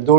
2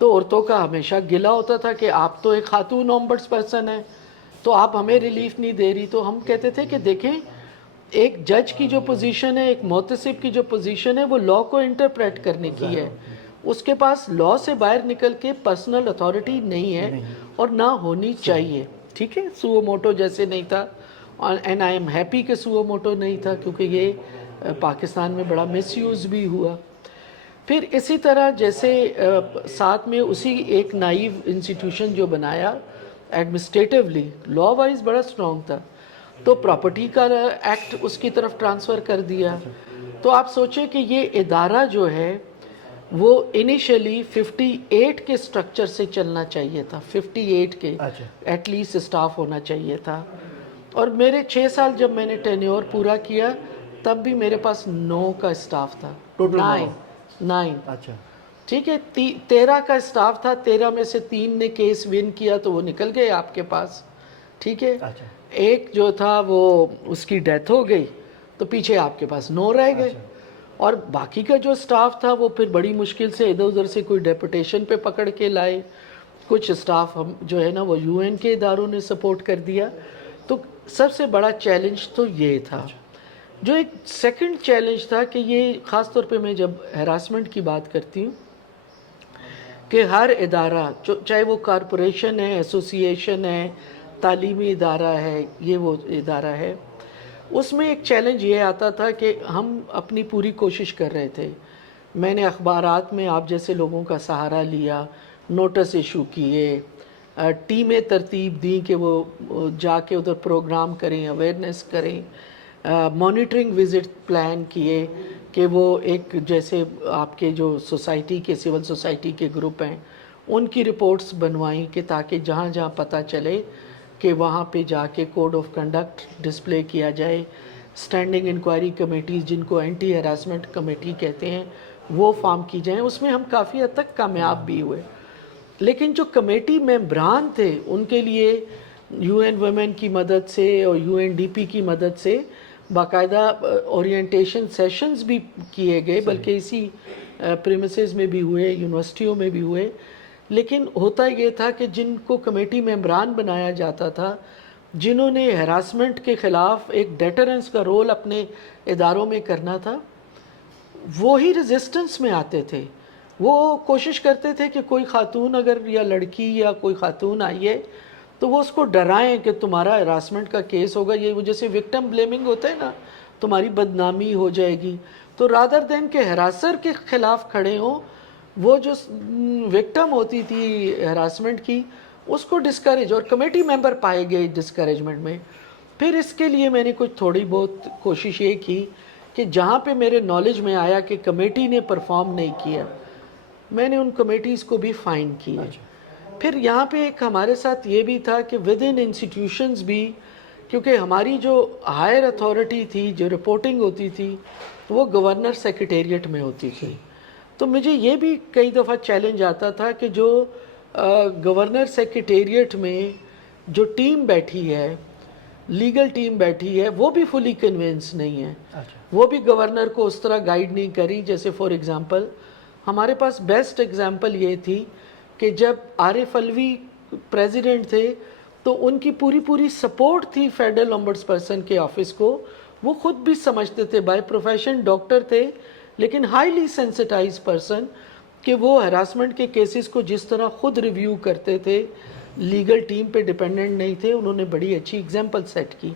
تو عورتوں کا ہمیشہ گلہ ہوتا تھا کہ آپ تو ایک خاتون اومبڈس پرسن ہیں تو آپ ہمیں ریلیف نہیں دے رہی. تو ہم کہتے تھے کہ دیکھیں ایک جج کی جو پوزیشن ہے, ایک محتسب کی جو پوزیشن ہے, وہ لاء کو انٹرپریٹ کرنے کی ہے. اس کے پاس لاء سے باہر نکل کے پرسنل اتھارٹی نہیں ہے اور نہ ہونی چاہیے. ٹھیک ہے, سوو موٹو جیسے نہیں تھا, اینڈ آئی ایم ہیپی کہ سوو موٹو نہیں تھا کیونکہ یہ پاکستان میں بڑا مس یوز بھی ہوا. پھر اسی طرح جیسے ساتھ میں اسی ایک نائیو انسٹیٹیوشن جو بنایا ایڈمنسٹریٹیولی, لاء وائز بڑا اسٹرانگ تھا, تو پراپرٹی کا ایکٹ اس کی طرف ٹرانسفر کر دیا. تو آپ سوچیں کہ یہ ادارہ جو ہے وہ انیشلی 58 کے سٹرکچر سے چلنا چاہیے تھا, 58 کے ایٹ لیسٹ اسٹاف ہونا چاہیے تھا. اور میرے 6 سال جب میں نے ٹینیور پورا کیا تب بھی میرے پاس 9 کا اسٹاف تھا. 9. اچھا ٹھیک ہے, 13 کا اسٹاف تھا, 13 میں سے 3 نے کیس ون کیا تو وہ نکل گئے آپ کے پاس. ٹھیک ہے, ایک جو تھا وہ اس کی ڈیتھ ہو گئی تو پیچھے آپ کے پاس 9 رہ گئے. اور باقی کا جو اسٹاف تھا وہ پھر بڑی مشکل سے ادھر ادھر سے کوئی ڈیپوٹیشن پہ پکڑ کے لائے. کچھ اسٹاف ہم جو ہے نا وہ یو این کے اداروں نے سپورٹ کر دیا. تو سب سے بڑا چیلنج تو یہ تھا. جو ایک سیکنڈ چیلنج تھا کہ یہ خاص طور پہ میں جب ہراسمنٹ کی بات کرتی ہوں کہ ہر ادارہ چاہے وہ کارپوریشن ہے, ایسوسی ایشن ہے, تعلیمی ادارہ ہے, یہ وہ ادارہ ہے, اس میں ایک چیلنج یہ آتا تھا کہ ہم اپنی پوری کوشش کر رہے تھے. میں نے اخبارات میں آپ جیسے لوگوں کا سہارا لیا, نوٹس ایشو کیے, ٹیمیں ترتیب دیں کہ وہ جا کے ادھر پروگرام کریں, اویئرنیس کریں, مانیٹرنگ وزٹ پلان کیے کہ وہ ایک جیسے آپ کے جو سوسائٹی کے سول سوسائٹی کے گروپ ہیں ان کی رپورٹس بنوائیں کہ تاکہ جہاں جہاں پتہ چلے کہ وہاں پہ جا کے کوڈ آف کنڈکٹ ڈسپلے کیا جائے. اسٹینڈنگ انکوائری کمیٹیز جن کو اینٹی ہراسمنٹ کمیٹی کہتے ہیں وہ فارم کی جائیں. اس میں ہم کافی حد تک کامیاب بھی ہوئے. لیکن جو کمیٹی ممبران تھے ان کے لیے یو این ویمن کی مدد سے اور یو این ڈی پی کی مدد سے باقاعدہ اورینٹیشن سیشنز بھی کیے گئے, بلکہ اسی پریمیسز میں بھی ہوئے, یونیورسٹیوں میں بھی ہوئے. لیکن ہوتا یہ تھا کہ جن کو کمیٹی ممبران بنایا جاتا تھا, جنہوں نے ہراسمنٹ کے خلاف ایک ڈیٹرنس کا رول اپنے اداروں میں کرنا تھا, وہی ریزسٹنس میں آتے تھے. وہ کوشش کرتے تھے کہ کوئی خاتون اگر یا لڑکی یا کوئی خاتون آئی ہے تو وہ اس کو ڈرائیں کہ تمہارا ہراسمنٹ کا کیس ہوگا, یہ جیسے وکٹم بلیمنگ ہوتا ہے نا, تمہاری بدنامی ہو جائے گی. تو رادر دین کہ ہراسر کے خلاف کھڑے ہوں, وہ جو وکٹم ہوتی تھی ہراسمنٹ کی اس کو ڈسکریج, اور کمیٹی ممبر پائے گئے ڈسکریجمنٹ میں. پھر اس کے لیے میں نے کچھ تھوڑی بہت کوشش یہ کی کہ جہاں پہ میرے نالج میں آیا کہ کمیٹی نے پرفارم نہیں کیا, میں نے ان کمیٹیز کو بھی فائن کیا. پھر یہاں پہ ایک ہمارے ساتھ یہ بھی تھا کہ ود ان انسٹیٹیوشنز بھی, کیونکہ ہماری جو ہائر اتھارٹی تھی جو رپورٹنگ ہوتی تھی وہ گورنر سیکریٹریٹ میں ہوتی تھی. تو مجھے یہ بھی کئی دفعہ چیلنج آتا تھا کہ جو گورنر سیکریٹریٹ میں جو ٹیم بیٹھی ہے, لیگل ٹیم بیٹھی ہے, وہ بھی فلی کنونس نہیں ہے. وہ بھی گورنر کو اس طرح گائیڈ نہیں کری. جیسے فار ایگزامپل ہمارے پاس بیسٹ ایگزامپل یہ تھی کہ جب عارف الوی پریزیڈنٹ تھے تو ان کی پوری سپورٹ تھی فیڈرل اومبڈس پرسن کے آفس کو. وہ خود بھی سمجھتے تھے, بائی پروفیشن ڈاکٹر تھے لیکن ہائیلی سینسٹائز پرسن, کہ وہ ہراسمنٹ کے کیسز کو جس طرح خود ریویو کرتے تھے, لیگل ٹیم پہ ڈیپینڈنٹ نہیں تھے. انہوں نے بڑی اچھی ایگزامپل سیٹ کی.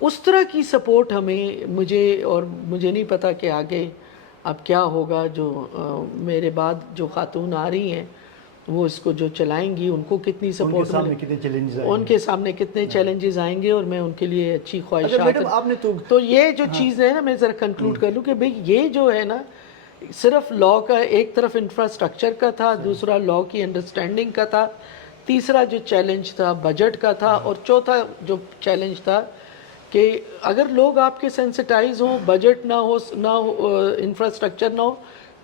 اس طرح کی سپورٹ مجھے نہیں پتا کہ آگے اب کیا ہوگا. جو میرے بعد جو خاتون آ رہی ہیں وہ اس کو جو چلائیں گی ان کو کتنی سپورٹ ان کے سامنے کتنے چیلنجز آئیں گے, اور میں ان کے لیے اچھی خواہشات. تو یہ جو چیز ہے نا, میں ذرا کنکلوڈ کر لوں کہ بھئی یہ جو ہے نا صرف لاء کا ایک طرف انفراسٹرکچر کا تھا, دوسرا لاء کی انڈرسٹینڈنگ کا تھا, تیسرا جو چیلنج تھا بجٹ کا تھا, اور چوتھا جو چیلنج تھا کہ اگر لوگ آپ کے سینسٹائز ہوں, بجٹ نہ ہو انفراسٹرکچر نہ ہو,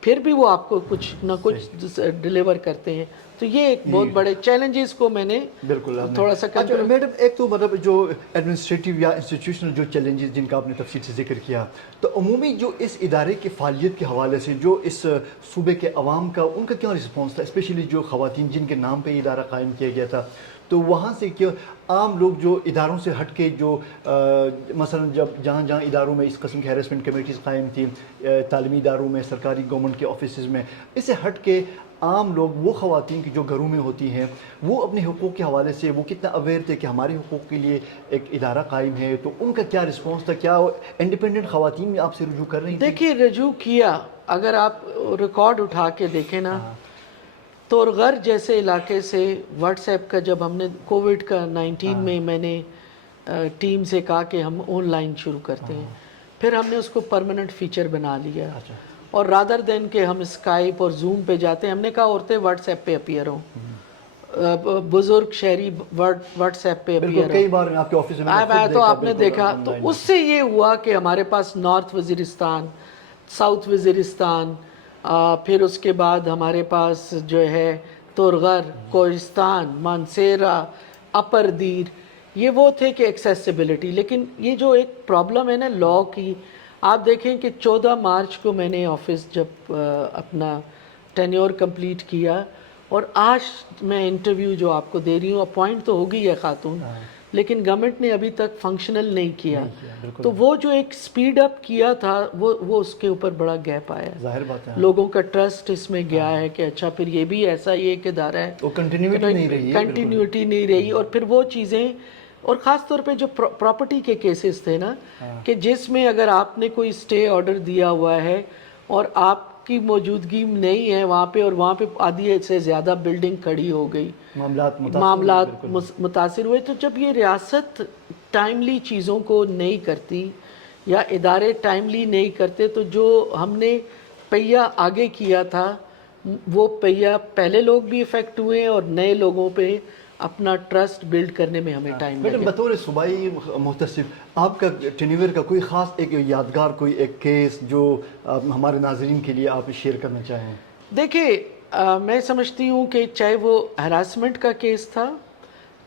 پھر بھی وہ آپ کو کچھ نہ کچھ ڈیلیور کرتے ہیں. تو تو یہ ایک بہت بڑے چیلنجز کو میں نے بالکل تھوڑا سا اچھا میڈم، ایک تو مطلب جو ایڈمنسٹریٹو یا انسٹیٹیوشنل جو چیلنجز جن کا آپ نے تفصیل سے ذکر کیا، تو عمومی جو اس ادارے کی فعالیت کے حوالے سے جو اس صوبے کے عوام کا ان کا کیا رسپانس تھا، اسپیشلی جو خواتین جن کے نام پہ یہ ادارہ قائم کیا گیا تھا، تو وہاں سے کیا عام لوگ جو اداروں سے ہٹ کے جو مثلا جب جہاں جہاں اداروں میں اس قسم کی ہیرسمنٹ کمیٹیز قائم تھیں، تعلیمی اداروں میں، سرکاری گورنمنٹ کے آفیسز میں، اس سے ہٹ کے عام لوگ، وہ خواتین کی جو گھروں میں ہوتی ہیں، وہ اپنے حقوق کے حوالے سے وہ کتنا اویئر تھے کہ ہمارے حقوق کے لیے ایک ادارہ قائم ہے، تو ان کا کیا رسپانس تھا؟ کیا انڈیپینڈنٹ خواتین بھی آپ سے رجوع کر رہی تھیں؟ دیکھیے رجوع کیا، اگر آپ ریکارڈ اٹھا کے دیکھیں نا، تورغر جیسے علاقے سے واٹس ایپ کا جب ہم نے کووڈ کا 19 میں نے ٹیم سے کہا کہ ہم آن لائن شروع کرتے ہیں، پھر ہم نے اس کو پرماننٹ فیچر بنا لیا، اور رادر دین کہ ہم اسکائپ اور زوم پہ جاتے ہیں، ہم نے کہا عورتیں واٹس ایپ پہ اپیئر ہوں، بزرگ شہری واٹس ایپ پہ بالکل، اپیئر کئی بار آپ کے آفس میں تو آپ نے دیکھا، تو اس سے یہ ہوا کہ ہمارے پاس نارتھ وزیرستان، ساؤتھ وزیرستان، پھر اس کے بعد ہمارے پاس جو ہے تورغر، کوہستان، مانسیرا، اپر دیر، یہ وہ تھے کہ ایکسیسیبلٹی. لیکن یہ جو ایک پرابلم ہے نا لا کی، آپ دیکھیں کہ 14 مارچ کو میں نے آفس جب اپنا ٹینیور کمپلیٹ کیا، اور آج میں انٹرویو جو آپ کو دے رہی ہوں، اپوائنٹ تو ہو گئی ہے خاتون، لیکن گورنمنٹ نے ابھی تک فنکشنل نہیں کیا. تو وہ جو ایک سپیڈ اپ کیا تھا، وہ اس کے اوپر بڑا گیپ آیا، ظاہر بات ہے، لوگوں کا ٹرسٹ اس میں گیا ہے کہ اچھا پھر یہ بھی ایسا ہی ایک ادارہ ہے، وہ کنٹینیوٹی نہیں رہی ہے، کنٹینیوٹی نہیں رہی. اور پھر وہ چیزیں، اور خاص طور پہ جو پراپرٹی کے کیسز تھے نا، کہ جس میں اگر آپ نے کوئی اسٹے آرڈر دیا ہوا ہے اور آپ کی موجودگی نہیں ہے وہاں پہ، اور وہاں پہ آدھی سے زیادہ بلڈنگ کھڑی ہو گئی، معاملات متاثر ہوئے. تو جب یہ ریاست ٹائملی چیزوں کو نہیں کرتی یا ادارے ٹائملی نہیں کرتے، تو جو ہم نے پہیا آگے کیا تھا، وہ پہیا پہلے لوگ بھی افیکٹ ہوئے ہیں، اور نئے لوگوں پہ اپنا ٹرسٹ بلڈ کرنے میں ہمیں ٹائم لگا. میڈم، بطور صوبائی محتسب، آپ کا ٹینیور کا کوئی خاص ایک یادگار کوئی ایک کیس جو ہمارے ناظرین کے لیے آپ شیئر کرنا چاہیں؟ دیکھیے، میں سمجھتی ہوں کہ چاہے وہ ہراسمنٹ کا کیس تھا،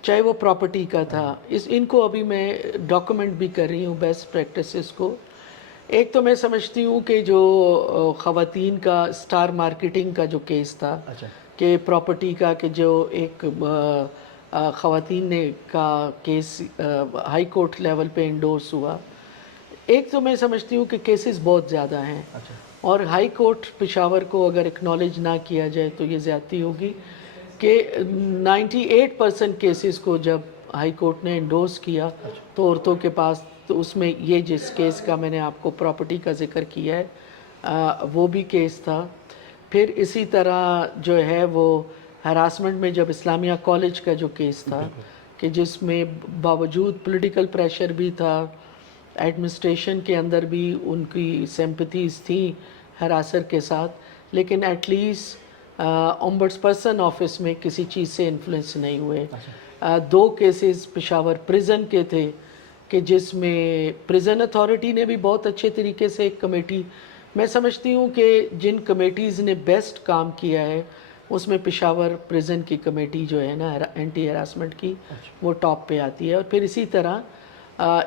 چاہے وہ پراپرٹی کا تھا، ان کو ابھی میں ڈاکومنٹ بھی کر رہی ہوں بیسٹ پریکٹسز کو. ایک تو میں سمجھتی ہوں کہ جو خواتین کا اسٹار مارکیٹنگ کا جو کیس تھا، کہ پراپرٹی کا، کہ جو ایک خواتین نے کا کیس ہائی کورٹ لیول پہ انڈورس ہوا. ایک تو میں سمجھتی ہوں کہ کیسز بہت زیادہ ہیں، اور ہائی کورٹ پشاور کو اگر اکنالج نہ کیا جائے تو یہ زیادتی ہوگی، کہ 98% کیسز کو جب ہائی کورٹ نے انڈورس کیا تو عورتوں کے پاس، تو اس میں یہ جس کیس کا میں نے آپ کو پراپرٹی کا ذکر کیا ہے وہ بھی کیس تھا. پھر اسی طرح جو ہے وہ ہراسمنٹ میں جب اسلامیہ کالج کا جو کیس تھا، کہ جس میں باوجود پولیٹیکل پریشر بھی تھا، ایڈمنسٹریشن کے اندر بھی ان کی سمپتھیز تھیں ہراسر کے ساتھ، لیکن ایٹ لیسٹ اومبڈس پرسن آفس میں کسی چیز سے انفلوئنس نہیں ہوئے. 2 کیسز پشاور پریزن کے تھے، کہ جس میں پریزن اتھارٹی نے بھی بہت اچھے طریقے سے ایک کمیٹی، میں سمجھتی ہوں کہ جن کمیٹیز نے بیسٹ کام کیا ہے اس میں پشاور پریزن کی کمیٹی جو ہے نا اینٹی ہراسمنٹ کی، وہ ٹاپ پہ آتی ہے. اور پھر اسی طرح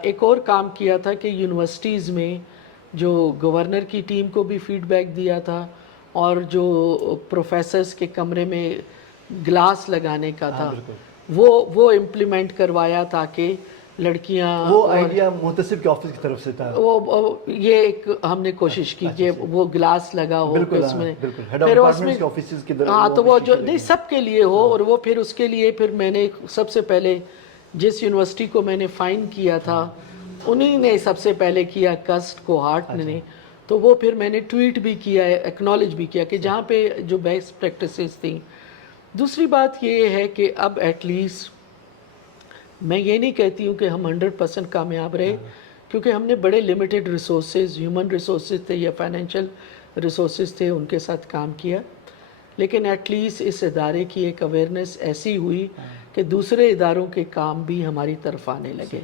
ایک اور کام کیا تھا کہ یونیورسٹیز میں جو گورنر کی ٹیم کو بھی فیڈ بیک دیا تھا، اور جو پروفیسرز کے کمرے میں گلاس لگانے کا تھا، وہ امپلیمنٹ کروایا تاکہ لڑکیاں، وہ آئیڈیا محتسب کے آفس کی طرف سے تھا، وہ یہ ایک ہم نے کوشش کی کہ وہ گلاس لگا ہو اس میں، پھر اس میں تو وہ جو نہیں سب کے لیے ہو. اور وہ پھر اس کے لیے پھر میں نے سب سے پہلے جس یونیورسٹی کو میں نے فائن کیا تھا، انہی نے سب سے پہلے کیا، کسٹ کو ہارٹ نے. تو وہ پھر میں نے ٹویٹ بھی کیا ہے، ایکنالج بھی کیا کہ جہاں پہ جو بیسٹ پریکٹسز تھیں. دوسری بات یہ ہے کہ اب ایٹ لیسٹ میں یہ نہیں کہتی ہوں کہ ہم 100% کامیاب رہے، کیونکہ ہم نے بڑے لمیٹڈ ریسورسز، ہیومن ریسورسز تھے یا فائنینشیل ریسورسز تھے، ان کے ساتھ کام کیا. لیکن ایٹ لیسٹ اس ادارے کی ایک اویئرنیس ایسی ہوئی کہ دوسرے اداروں کے کام بھی ہماری طرف آنے لگے،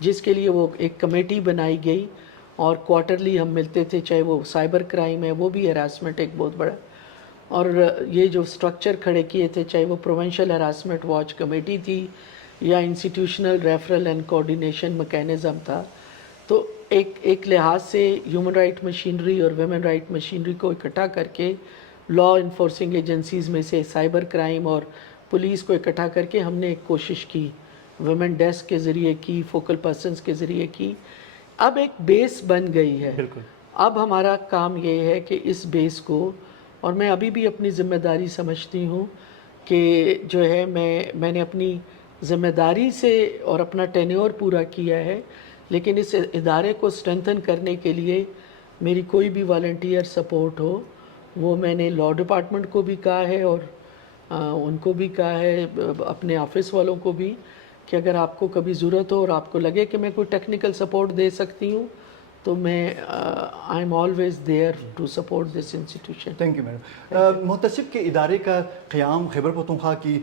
جس کے لیے وہ ایک کمیٹی بنائی گئی، اور کوارٹرلی ہم ملتے تھے، چاہے وہ سائبر کرائم ہے، وہ بھی ہراسمنٹ ایک بہت بڑا. اور یہ جو اسٹرکچر کھڑے کیے تھے، چاہے وہ پروونشل ہراسمنٹ واچ کمیٹی تھی یا institutional referral and coordination mechanism تھا، تو ایک لحاظ سے ہیومن رائٹ مشینری اور ویمن رائٹ مشینری کو اکٹھا کر کے لا انفورسنگ ایجنسیز میں سے سائبر کرائم اور پولیس کو اکٹھا کر کے ہم نے ایک کوشش کی، ویمن ڈیسک کے ذریعے کی، فوکل پرسنز کے ذریعے کی. اب ایک بیس بن گئی ہے. بالکل. اب ہمارا کام یہ ہے کہ اس بیس کو، اور میں ابھی بھی اپنی ذمہ داری سمجھتی ہوں کہ جو ہے میں نے اپنی ذمہ داری سے اور اپنا ٹینیور پورا کیا ہے، لیکن اس ادارے کو اسٹرینتھن کرنے کے لیے میری کوئی بھی والنٹیئر سپورٹ ہو، وہ میں نے لاء ڈپارٹمنٹ کو بھی کہا ہے اور ان کو بھی کہا ہے، اپنے آفس والوں کو بھی، کہ اگر آپ کو کبھی ضرورت ہو اور آپ کو لگے کہ میں کوئی ٹیکنیکل سپورٹ دے سکتی ہوں تو میں I am always there to support this institution. Thank you madam. محتسب کے ادارے کا قیام خیبر پختونخوا کی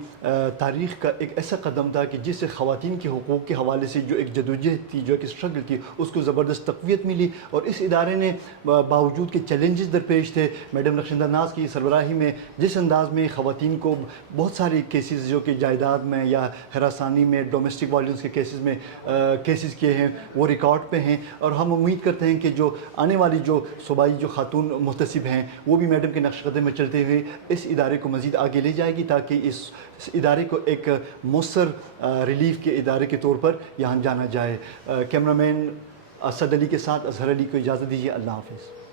تاریخ کا ایک ایسا قدم تھا کہ جس سے خواتین کے حقوق کے حوالے سے جو ایک جدوجہد تھی، جو ایک اسٹرگل تھی، اس کو زبردست تقویت ملی، اور اس ادارے نے باوجود کہ چیلنجز درپیش تھے، میڈم رخشندہ ناز کی سربراہی میں جس انداز میں خواتین کو بہت ساری کیسز جو کہ جائیداد میں یا ہراسانی میں، ڈومیسٹک وائلنس کے کیسز میں کیسز کیے ہیں، وہ ریکارڈ پہ ہیں، اور ہم امید کرتے ہیں کہ جو آنے والی جو صوبائی جو خاتون محتسب ہیں وہ بھی میڈم کے نقش قدم میں چلتے ہوئے اس ادارے کو مزید آگے لے جائے گی، تاکہ اس ادارے کو ایک مؤثر ریلیف کے ادارے کے طور پر یہاں جانا جائے. کیمرہ مین اسد علی کے ساتھ اظہر علی کو اجازت دیجیے. اللہ حافظ.